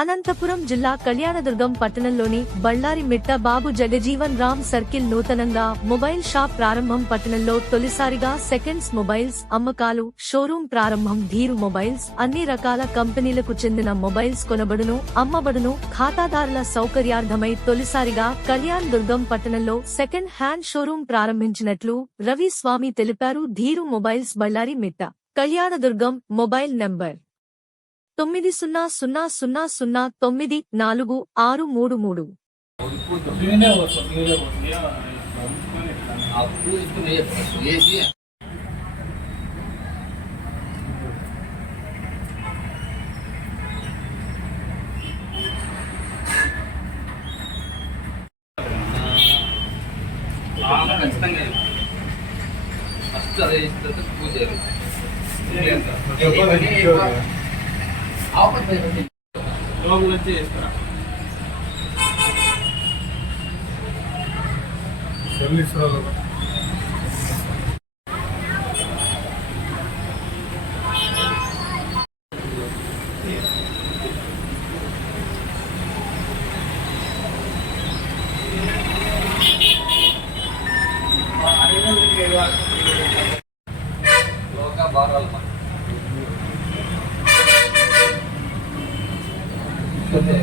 అనంతపురం జిల్లా కళ్యాణదుర్గం పట్టణంలోని బళ్ళారి మిట్ట బాబు జగజీవన్ రామ్ సర్కిల్ నూతనంగా మొబైల్ షాప్ ప్రారంభం. పట్టణంలో తొలిసారిగా సెకండ్స్ మొబైల్స్ అమ్మకాలు షోరూం ప్రారంభం. ధీరు మొబైల్స్ అన్ని రకాల కంపెనీలకు చెందిన మొబైల్స్ కొనబడును, అమ్మబడును. ఖాతాదారుల సౌకర్యార్థమై తొలిసారిగా కళ్యాణ్ దుర్గం పట్టణంలో సెకండ్ హ్యాండ్ షోరూం ప్రారంభించినట్లు రవి స్వామి తెలిపారు. ధీరు మొబైల్స్ బళ్ళారి మిట్ట కళ్యాణదుర్గం. Mobile number 9000094633. ఖచ్చితంగా ఫస్ట్ అదే ఇస్తుంది పూజ లోపల వచ్చి చేస్తారా లోక బారాలు అంటే